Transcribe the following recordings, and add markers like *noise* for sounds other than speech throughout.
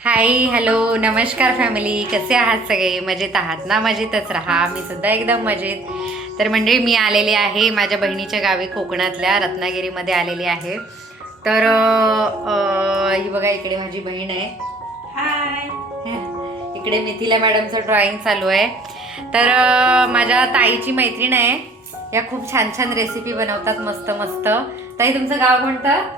Hi hello नमस्कार family कसे आहात सगळे? मजेत आहात ना? मजेतच राहा. मी सुद्धा एकदम मजेत. तर म्हणजे मी आलेले आहे माझ्या बहिणीच्या गावी कोकणातल्या रत्नागिरीमध्ये आलेली आहे. तर ही बघा इकडे माझी बहीण आहे. हाय इकडे मिथिला मॅडमचं ड्रॉइंग चालू आहे. तर माझ्या ताईची मैत्रीण आहे. या खूप छान छान रेसिपी बनवतात मस्त मस्त. ताई तुमचं गाव कोणतं?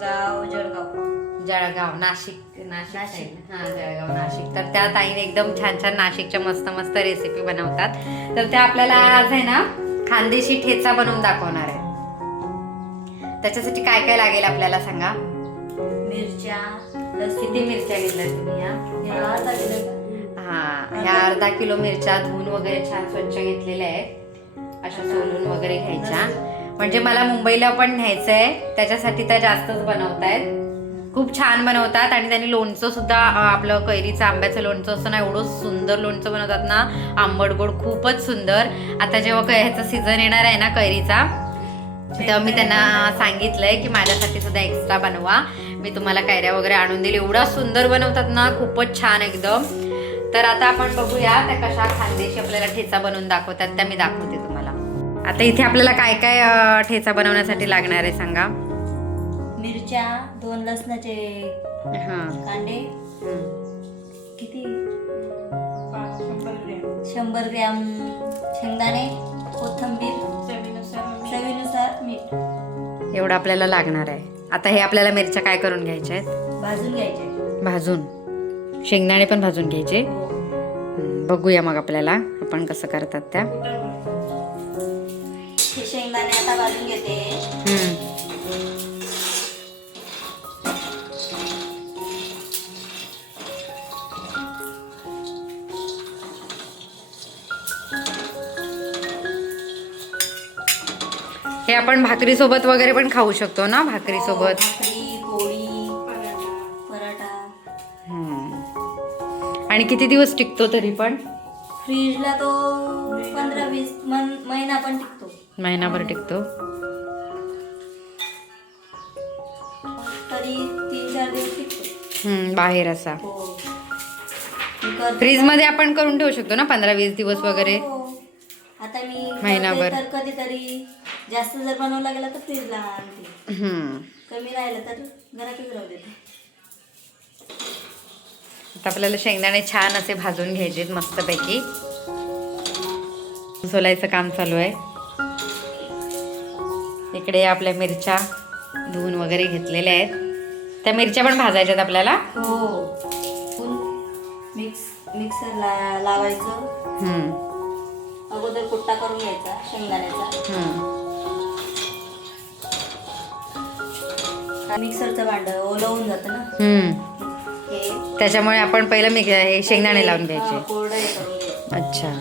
गाव जळगाव. जळगाव नाशिक नाशिक. हा जळगाव नाशिक. तर त्या ताईने एकदम छान छान नाशिकच्या मस्त मस्त रेसिपी बनवतात. तर त्या आपल्याला आज आहे ना खानदेशी ठेचा बनवून दाखवणार आहे. त्याच्यासाठी काय काय लागेल आपल्याला सांगा? मिरच्या किती मिरच्या घेतल्या तुम्ही या? हे अर्धा किलो. का? हा ह्या अर्धा किलो मिरच्या धुवून वगैरे छान स्वच्छ घेतलेल्या आहेत. अशा सोलून वगैरे घ्यायच्या. म्हणजे मला मुंबईला पण न्यायचं आहे त्याच्यासाठी त्या जास्तच बनवतायत. खूप छान बनवतात आणि त्यांनी लोणचं सुद्धा आपलं कैरीचं आंब्याचं लोणचं असतं ना एवढं सुंदर लोणचं बनवतात ना. आंबट गोड खूपच सुंदर. आता जेव्हा कै- ह्याचा सीझन येणार आहे ना कैरीचा तेव्हा मी त्यांना सांगितलंय की माझ्यासाठी सुद्धा एक्स्ट्रा बनवा. मी तुम्हाला कैऱ्या वगैरे आणून दिली एवढा सुंदर बनवतात ना खूपच छान एकदम. तर आता आपण बघूया त्या कशा खानदेशी आपल्याला ठेचा बनवून दाखवतात त्या मी दाखवते तुम्हाला. आता इथे आपल्याला काय काय ठेचा बनवण्यासाठी लागणार आहे सांगा. मिरच्या दोन लसणाचे हां. कांदे. हं. किती? शंभर ग्रॅम. शेंगदाणे कोथंबीर. चवीनुसार मीठ. एवढं आपल्याला लागणार आहे. आता हे आपल्याला मिरच्या काय करून घ्यायच्या आहेत? भाजून घ्यायचे. भाजून. शेंगदाणे पण भाजून घ्यायचे. हं, बघूया मग आपल्याला. आपण कसं करतात त्या. शेंगदाणे आता भाजून घेते. आपण भाकरी सोबत वगैरे पण खाऊ शकतो ना भाकरी सोबत भाकरी हम्म. आणि किती दिवस टिकतो तरी पण? फ्रीजला तो पंधरा वीस महिना पण टिकतो. महिनाभर टिकतो? तरी तीन चार दिवस टिकतो. हम्म, बाहेर असा. हो. फ्रीजमध्ये आपण करून ठेवू शकतो ना पंधरा वीस दिवस वगैरे? हो. आता मी महिनाभर. तर कधीतरी जास्त जर बनवला गेला तर फ्रीजला आणते. कमी राहिलं तर घरातच राहू देते. आता आपल्याला शेंगदाणे छान असे भाजून घ्यायचे मस्तपैकी. सोलायचं काम चालू आहे. इकडे आपल्या मिरच्या धुवून वगैरे घेतलेल्या आहेत. त्या मिरच्या पण भाजायच्यात आपल्याला? हो. मिक्स मिक्सरला लावायचं. हम्म, अगोदर कुट्टा करून घ्यायचा शेंगदाण्याचा. हम्म. मिक्सरचं भांड ओलं होऊन जातं ना? हम्म. हे त्याच्यामुळे आपण पहिलं मिक्स हे शेंगदाणे लावून घ्यायचे. कोरडं हे करून घ्यायचं. अच्छा.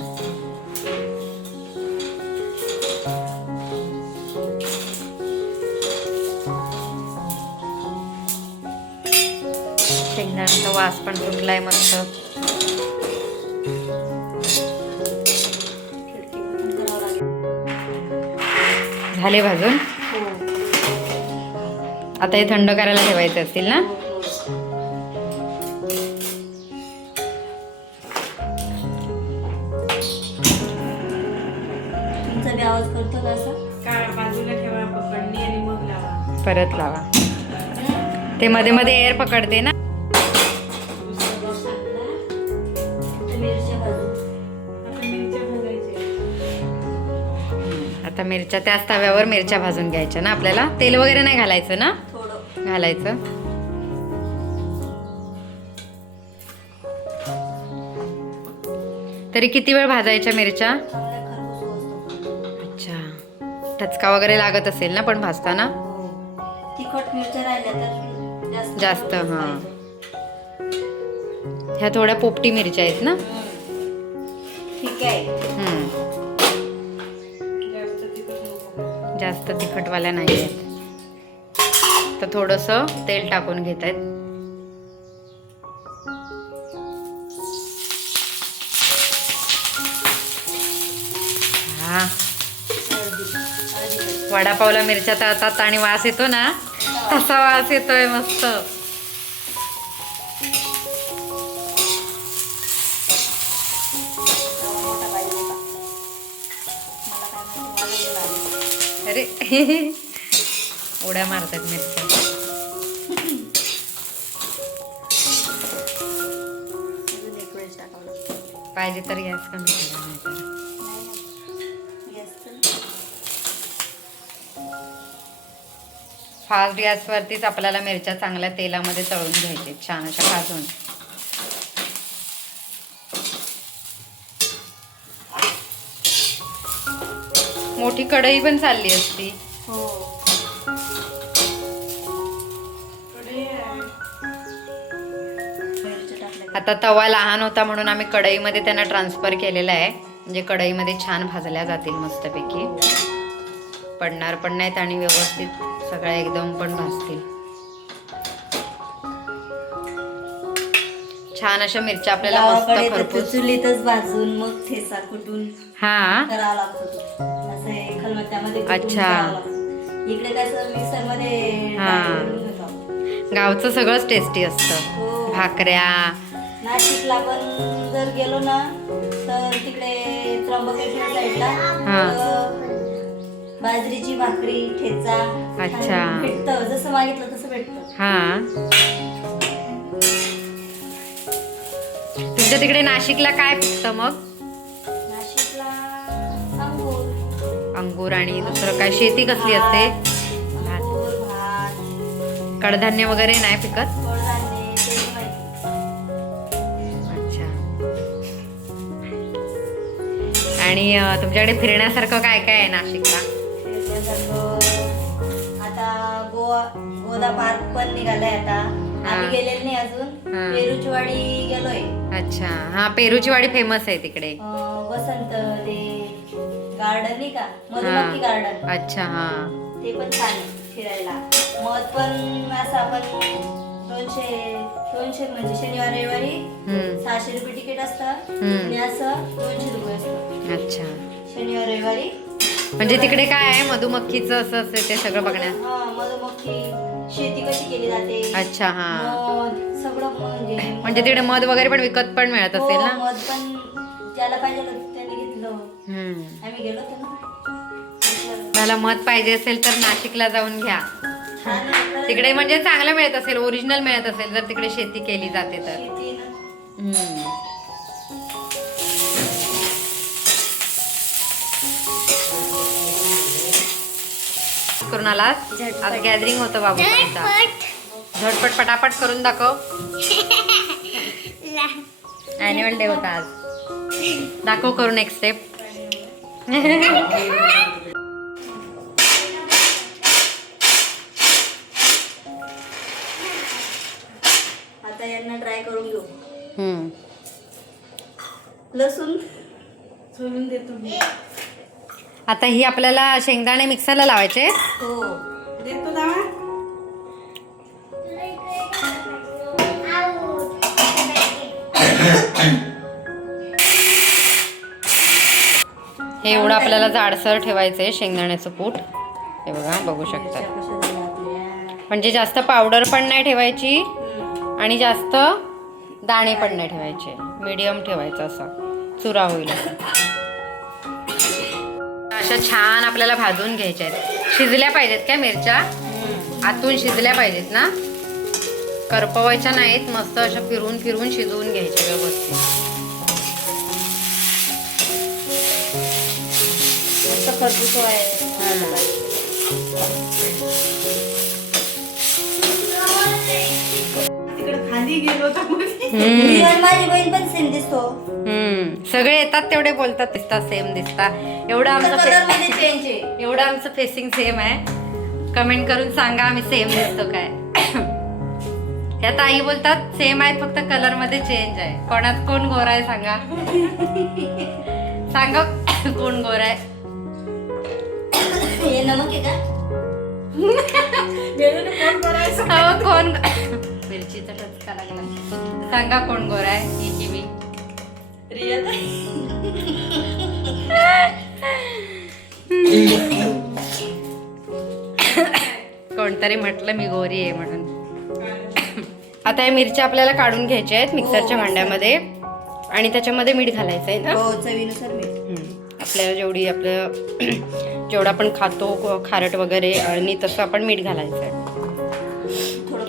शेंगदाण्याचा वास पण सुटलाय मस्त. खिडकी बंद करावं लागेल. झाले भाजून? आता हे थंड करायला ठेवायचे असतील ना. तुमचा बी आवाज करतो का असा? काळा बाजूला ठेवा पकडणी आणि मग लावा. परत लावा. ते मध्ये मध्ये एअर पकडते ना? आता मिरच्या त्याच तव्यावर मिरच्या भाजून घ्यायच्या ना आपल्याला? तेल वगैरे नाही घालायचं ना? घालायचं. तरी किती वेळ भाजायच्या मिरच्या? अच्छा. टचका वगैरे लागत असेल ना पण भाजताना? हो. तिखट मिरच्या राहिल्या तर जास्त हा. ह्या थोड्या पोपटी मिरच्या आहेत ना. ठीक आहे. जास्त तिखटवाल्या नाही आहेत. तर थोडस तेल टाकून घेत आहेत. वडापावला मिरच्या तळतात आणि वास येतो ना? तसा वास येतोय मस्त. अरे *laughs* उड्या मारतात मिरच्या. पाहिजे तर गॅस कमी करा नाही तर फास्ट गॅसवरतीच आपल्याला मिरच्या चांगल्या तेलामध्ये तळून घ्यायचे छान अशा भाजून. मोठी कढई पण चालली असती. आता तवा लहान होता म्हणून आम्ही कढईमध्ये त्यांना ट्रान्सफर केलेला आहे. म्हणजे कढईमध्ये छान भाजल्या जातील मस्तपैकी. पडणार पण नाहीत आणि व्यवस्थित सगळ्या एकदम पण भाजतील. छान अशा मिरच्या आपल्याला मस्त खरपूस चुलीतच भाजून मग कुटून हा? करावा लागतो तो. असं खलबत्त्यामध्ये कुटून अच्छा. इकडे कसं मिक्सरमध्ये हा. गावचं सगळंच टेस्टी असतं. हो. भाकऱ्या नाशिकला पण जर गेलो ना तर तिकडे त्र्यंबकेश्वर साईडला. तर बाजरीची भाकरी ठेचा अच्छा. भेटतं जसं मागितलं तसं भेटतं. हा. तुमच्या तिकडे नाशिकला काय पिकतं मग? नाशिकला अंगूर. अंगूर आणि दुसरं काय? शेती कसली असते? अंगूर भात. कडधान्य वगैरे नाही पिकत? आणि तुमच्याकडे फिरण्यासारखं काय काय आहे नाशिकला? आता गोवा गोदा पार्क पण निघालाय आता. आम्ही. गेलेलो नाही अजून. हा. पेरूची वाडी गेलोय. अच्छा. हा पेरूची वाडी फेमस आहे तिकडे. वसंत ते गार्डन नाही का? मधुमक्खी. गार्डन अच्छा हा. ते पण छान आहे फिरायला. मध पण असं आपण दोनशे दोनशे म्हणजे शनिवार रविवारी सहाशे रुपये तिकीट असतं. आणि असं दोनशे रुपये असतं. अच्छा. शनिवार रविवारी? म्हणजे तिकडे काय आहे? मधुमक्खीचं असं असं ते सगळं बघण्यात हा मधुमक्खी. शेती कशी केली जाते? अच्छा हा. मध सगळं म्हणजे म्हणजे तिकडे मध वगैरे पण विकत पण मिळत असेल हो, ना? मध पण ज्याला पाहिजे होतं त्याने घेतलं. हम्म. आम्ही गेलो होतो ना. घेतलं. मला मध पाहिजे असेल तर नाशिकला जाऊन घ्या. छान वाटलं. तिकडे म्हणजे चांगलं मिळत असेल ओरिजिनल मिळत असेल जर तिकडे शेती केली जाते तर. शेती ना. हम्म. करून झटपट. आज गॅदरिंग होतं बाबू झटपट. पटापट करून दाखव. *laughs* अॅन्युअल डे होता आज. दाखव करून एक स्टेप *laughs* आता यांना ट्राय करून घेऊ. हम्म. लसूण. सोलून देतो मी आता ही आपल्याला शेंगदाणे मिक्सरला लावायचे. हो. देतो हे एवढं आपल्याला जाडसर ठेवायचं आहे शेंगदाण्याचं कूट. हे बघा बघू शकता. म्हणजे जास्त पावडर पण नाही ठेवायची. आणि जास्त दाणे पण नाही ठेवायचे. मीडियम ठेवायचं असं. चुरा होईल असं. अशा छान आपल्याला भाजून घ्यायच्या आहेत. शिजल्या पाहिजेत का मिरच्या. आतून शिजल्या पाहिजेत ना? करपवायच्या नाहीत मस्त अशा फिरून फिरून शिजवून घ्यायच्या व्यवस्थित. गेलो होतो मध्ये. हम्म. मी आणि माझी बहीण पण सेम दिसतो. हम्म. सगळे येतात तेवढे बोलतात दिसतात सेम दिसता *laughs* एवढं आमचं कलर चेंज आहे. एवढं आमचं फेसिंग सेम आहे. कमेंट करून सांगा आम्ही सेम दिसतो काय. *coughs* त्या ताई बोलतात सेम आहेत फक्त कलरमध्ये चेंज आहे. कोणात कोण गोरा आहे सांगा. सांगा *coughs* कोण गोरा आहे. *coughs* हे नमक आहे का? *laughs* फोन करायचा हो कोण मिरचीचा टचका लागला सांगा कोण गोरा आहे? ही की मी. रिया कोणतरी म्हटलं मी गोरी आहे म्हणून. आता या मिरच्या आपल्याला काढून घ्यायच्या आहेत मिक्सरच्या हो, भांड्यामध्ये. आणि त्याच्यामध्ये मीठ घालायचं आहे ना? हो चवीनुसार मीठ. आपल्याला जेवढी आपलं जेवढं आपण खातो खारट वगैरे आणि तसं आपण मीठ घालायचं आहे.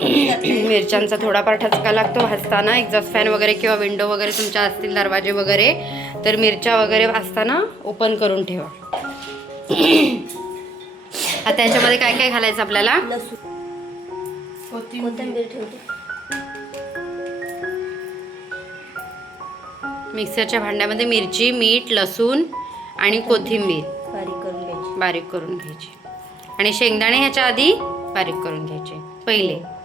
मिरच्यांचा थोडाफार ठसका लागतो भाजताना. एक्झॉस्ट फॅन वगैरे किंवा विंडो वगैरे तुमच्या असतील दरवाजे वगैरे तर मिरच्या वगैरे भाजताना ओपन करून ठेवा. आता याच्यामध्ये काय काय घालायचं आपल्याला? मिक्सरच्या भांड्यामध्ये मिरची मीठ लसूण आणि कोथिंबीर. बारीक करून घ्यायची. बारीक करून घ्यायची. आणि शेंगदाणे ह्याच्या आधी बारीक करून घ्यायचे. पहिले.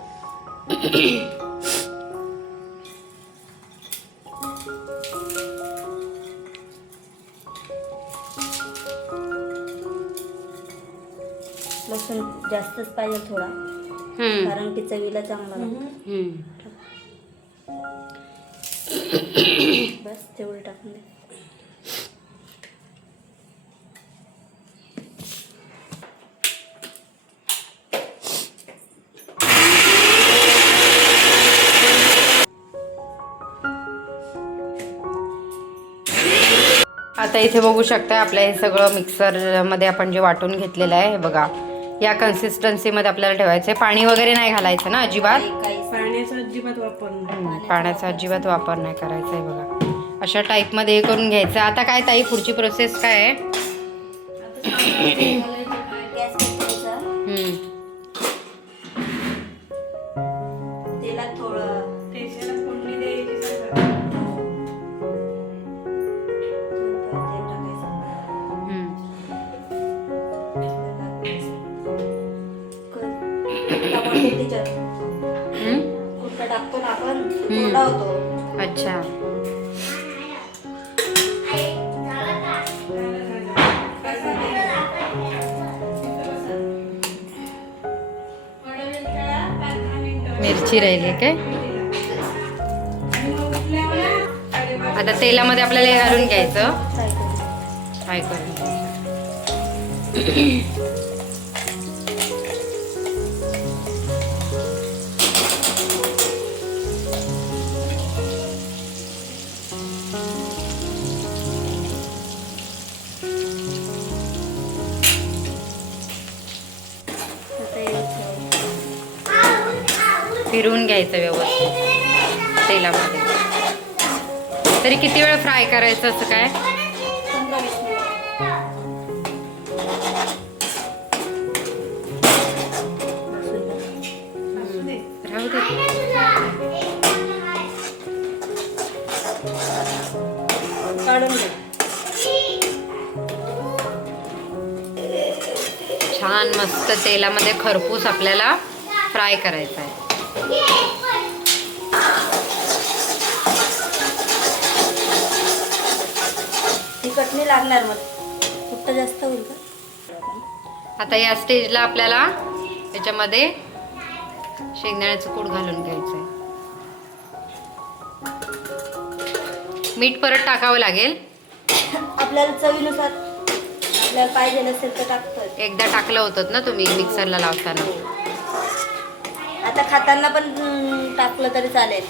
लसूण जास्तच पाहिजे थोडा. कारण की चवीला चांगला. बस तेवढं टाकून दे. आता इथे बघू शकता आपलं हे सगळं मिक्सरमध्ये आपण जे वाटून घेतलेलं आहे हे बघा. या कन्सिस्टन्सीमध्ये आपल्याला ठेवायचं आहे पाणी वगैरे नाही घालायचं ना अजिबात? पाण्याचा अजिबात वापर नाही. पाण्याचा अजिबात वापर नाही करायचा आहे बघा. अशा टाईपमध्ये हे करून घ्यायचं. आता काय ताई पुढची प्रोसेस काय आहे? होतो अच्छा. मिरची राहिली काय? आता तेलामध्ये आपल्याला हे घालून घ्यायचं. काय करून फिरवून घ्यायचं व्यवस्थित तेलामध्ये. तरी किती वेळ फ्राय करायचं असं काय. राहू दे. काढून घे. छान मस्त तेलामध्ये खरपूस आपल्याला फ्राय करायचं आहे. तिखट नाही लागणार मग. फक्त जास्त होईल का? आता या स्टेजला आपल्याला त्याच्यामध्ये शेंगदाण्याचं कूट घालून घ्यायचं आहे मीठ परत टाकावं लागेल. आपल्याला चवीनुसार आपल्याला पाहिजे असेल तर टाकतात एकदा टाकलं होतं ना तुम्ही मिक्सरला लावताना. आता खाताना पण टाकलं तरी चालेल.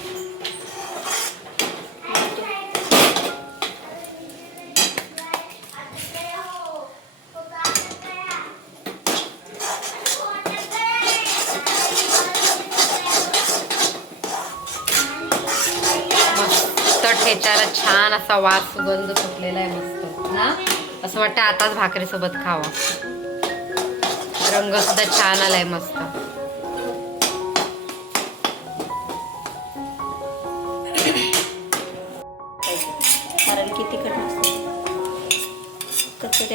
मस्त छान असा वास सुगंध सुटलेला आहे मस्त ना? असं वाटतं आताच भाकरीसोबत खावा. रंग सुद्धा छान आलाय मस्त.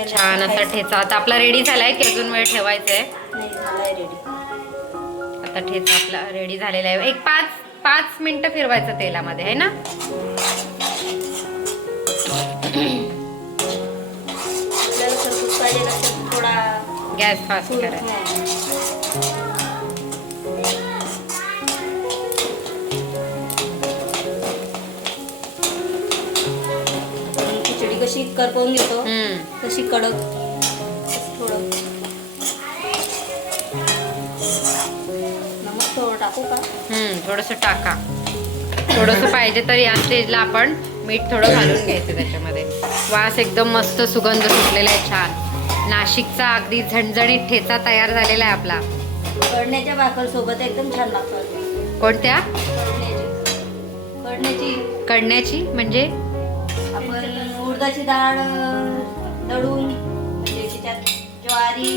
छान असा. ठेचा. आता आपला रेडी झालाय की अजून वेळ ठेवायचा आहे नाही झालाय रेडी आता ठेचा आपला रेडी झालेला आहे. एक पाच पाच मिनिटं फिरवायचं तेलामध्ये आहे ना? गॅस फास्ट करायचा कशी करपवून घेतो. तशी कडक. थोडं. नमक थोडं टाकू का? हम्म थोडंसं टाका. थोडंसं पाहिजे तर या स्टेजला आपण मीठ थोडं घालून घ्यायचं त्याच्यामध्ये. वास एकदम मस्त सुगंध सुटलेला आहे छान. नाशिकचा अगदी झणझणीत ठेचा तयार झालेला आहे आपला. कडण्याच्या भाकर सोबत एकदम छान लागतात. कोणत्या? कडण्याची कडण्याची म्हणजे? उडदाची डाळ दळून म्हणजे त्याच्यात ज्वारी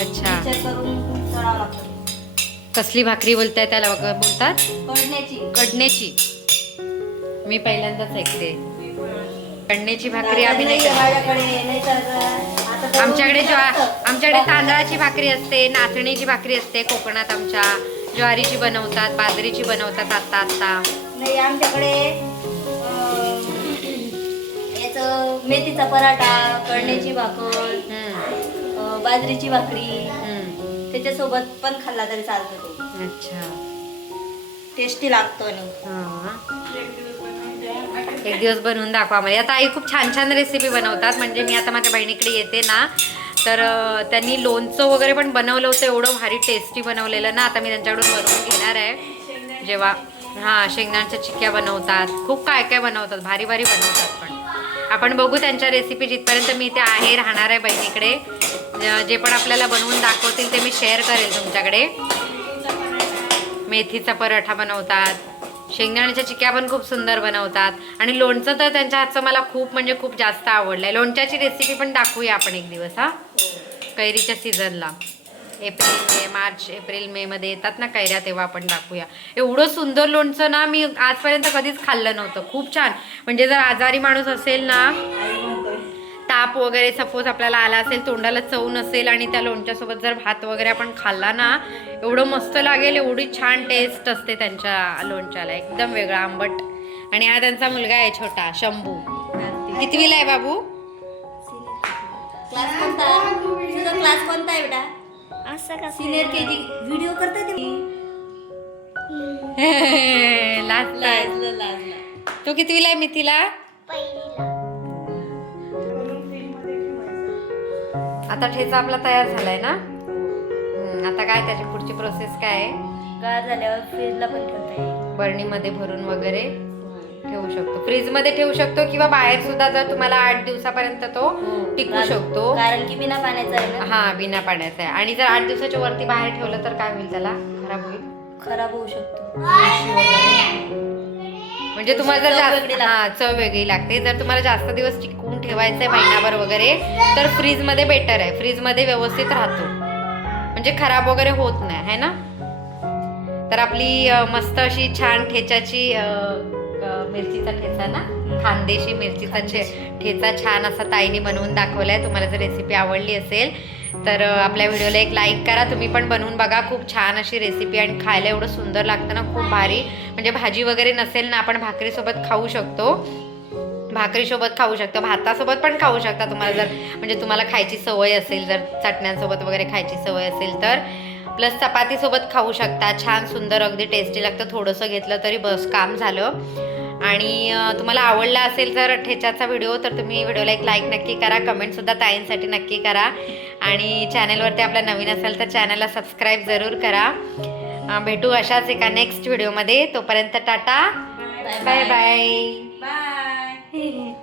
अच्छा. मिक्सर करून तळावं लागतं. कसली भाकरी बोलताय त्याला बोलतात? कडण्याची. कडण्याची. मी पहिल्यांदाच ऐकते. कडण्याची भाकरी आम्ही नाही नाही करत. माझ्याकडे नाही तर आता दळून आमच्याकडे ज्वा. आमच्याकडे तांदळाची भाकरी असते नाचणीची भाकरी असते कोकणात आमच्या ज्वारीची बनवतात बाजरीची बनवतात आता आता. नाही आमच्याकडे याचं मेथीचा पराठा कडण्याची भाकर अं, बाजरीची भाकरी. त्याच्यासोबत पण खाल्ला तरी चालतो तो. अच्छा. टेस्टी लागतो आणि. हा. एक दिवस बनवून दाखवा मला. आता आई खूप छान छान रेसिपी बनवतात. म्हणजे मी आता माझ्या बहिणीकडे येते ना तर अं, त्यांनी लोणचं वगैरे पण बनवलं होतं. एवढं भारी टेस्टी बनवलेलं ना. आता मी त्यांच्याकडून बनवून घेणार आहे. जेव्हा हां शेंगदाण्याच्या चिक्क्या बनवतात. खूप काय काय बनवतात. भारी भारी बनवतात पण. आपण बघू त्यांच्या रेसिपी जिथपर्यंत मी इथे आहे राहणार आहे बहिणीकडे जे पण आपल्याला बनवून दाखवतील ते मी शेअर करेल तुमच्याकडे. मेथीचा पराठा बनवतात शेंगदाण्याच्या चिक्या पण खूप सुंदर बनवतात. आणि लोणचं तर त्यांच्या हातचं मला खूप म्हणजे खूप जास्त आवडलं आहे लोणच्याची रेसिपी पण दाखवूया आपण एक दिवस हा. कैरीच्या सीझनला April May March April May मध्ये येतात ना कैऱ्या तेव्हा आपण दाखवूया एवढं सुंदर लोणचं ना मी आजपर्यंत कधीच खाल्लं नव्हतं. खूप छान. म्हणजे जर आजारी माणूस असेल ना ताप वगैरे सपोज आपल्याला आला असेल तोंडाला चव नसेल आणि त्या लोणच्यासोबत जर भात वगैरे आपण खाल्ला ना एवढं मस्त लागेल एवढी छान टेस्ट असते त्यांच्या लोणच्याला. एकदम वेगळा आंबट. आणि हा त्यांचा मुलगा आहे छोटा शंभू. कितवीला आहे बाबू? असं का सिनियर के जी व्हिडिओ करता ते? *laughs* लास्ट लाजलं लाजलं. तू कितवीला आहे मिथिला आता ठेचा आपला तयार झालाय ना? आता काय त्याची पुढची प्रोसेस काय? आहे गार झाल्यावर फ्रीजला पण ठेवता येईल. बरणीमध्ये भरून वगैरे. ठेवू शकतो. फ्रीजमध्ये ठेवू शकतो किंवा बाहेर सुद्धा जर तुम्हाला आठ दिवसापर्यंत तो टिकू कारण- शकतो. कारण की बिना पाण्याचा आहे ना? हा बिना पाण्याचा आहे. आणि जर आठ दिवसाच्या वरती बाहेर ठेवलं तर काय होईल त्याला? खराब होईल? खराब होऊ शकतो. म्हणजे तुम्हाला जर चव जास्त वेगळी लागते. हा चव वेगळी लागते. जर तुम्हाला जास्त दिवस टिकवून ठेवायचंय महिनाभर वगैरे तर फ्रीजमध्ये बेटर आहे. फ्रीजमध्ये व्यवस्थित राहतो. म्हणजे खराब वगैरे होत नाही है ना? तर आपली अ, मस्त अशी छान ठेच्याची अ, मिरचीचा ठेचा ना? खानदेशी मिरचीचा ठेचा छान असा ताईने बनवून दाखवलाय. तुम्हाला जर रेसिपी आवडली असेल तर आपल्या व्हिडिओला एक लाईक करा. तुम्ही पण बनवून बघा. खूप छान अशी रेसिपी आणि खायला एवढं सुंदर लागतं ना. खूप भारी. म्हणजे भाजी वगैरे नसेल ना आपण भाकरीसोबत खाऊ शकतो. भाकरीसोबत खाऊ शकतो. भातासोबत पण खाऊ शकता तुम्हाला जर म्हणजे तुम्हाला खायची सवय असेल जर चटण्यांसोबत वगैरे खायची सवय असेल तर. प्लस चपातीसोबत खाऊ शकता. छान सुंदर अगदी टेस्टी लागतं. थोडंसं घेतलं तरी बस काम झालं. आणि तुम्हाला आवडला असेल तर ठेच्याचा व्हिडिओ तर तुम्ही व्हिडिओला एक लाईक नक्की करा कमेंटसुद्धा ताईंसाठी नक्की करा. आणि चॅनलवरती आपला नवीन असेल तर चॅनलला सबस्क्राईब जरूर करा. भेटू अशाच एका नेक्स्ट व्हिडिओमध्ये. तोपर्यंत टाटा. Bye bye. *laughs*